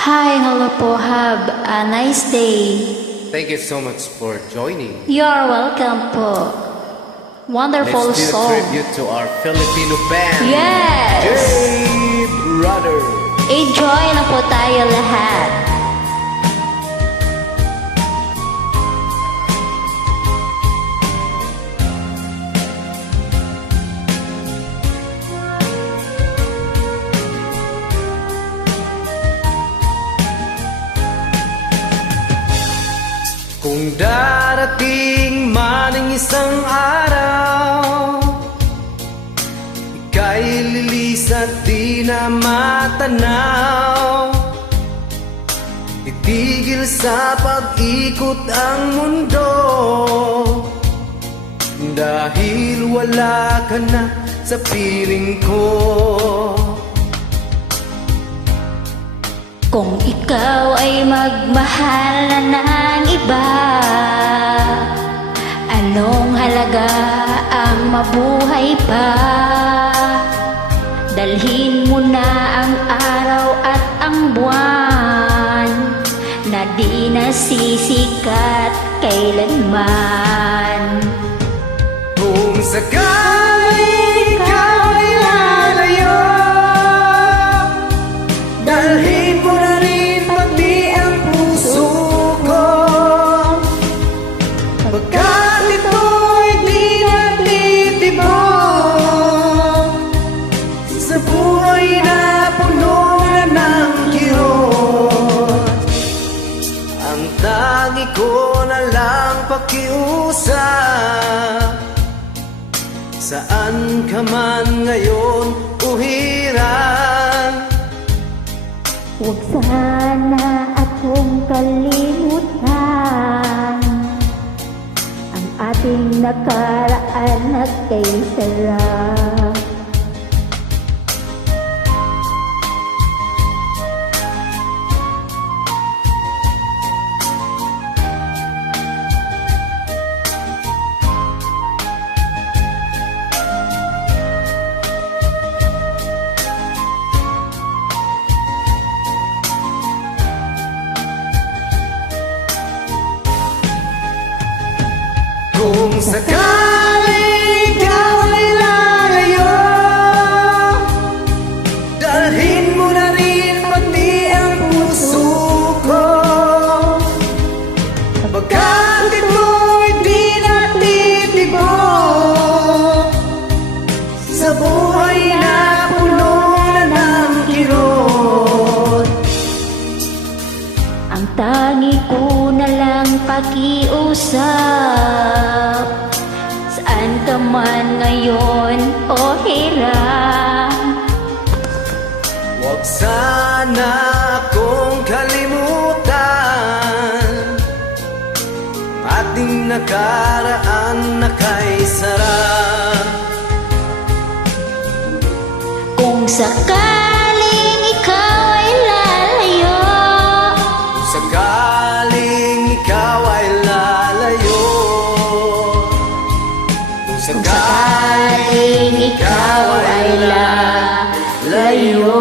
Hi, hello po. Have a nice day. Thank you so much for joining. You're welcome po. Wonderful Let's do a song. tribute to our Filipino band. Yes! Hey, brother! Enjoy na po tayo lahat. Kung darating man ang isang araw, ika'y lilis at di na matanaw. Titigil sa pag-ikot ang mundo, dahil wala ka na sa piling ko. Kung ikaw ay magmahal na ng iba, anong halaga ang mabuhay pa? Dalhin mo na ang araw at ang buwan na di nasisikat kailanman. Kung sakaling ikaw ay lalayo, dalhin mo na rin pati ang puso ko, pagkat ito'y di natitibok sa buhay na puno na ng kirot. Ang tangi ko na lang pakiusap, saan ka man ngayon o hirap, Huwag sana akong kalimutan ang ating nakaraan na kay sarap. kung sakaling ikaw ay lalayo, dalhin mo na rin pati ang puso ko, pagkat ito'y di natitibok sa buhay na puno na ng kirot. Ang tangi ko na lang pakiusap, saan ka man ngayon o hirap. Huwag sana akong kalimutan ating nakaraan na kay sarap. Kung sakaling ikaw ay lalayo, Sakaling ikaw ay lalayo, kung sakaling ikaw ay lalayo,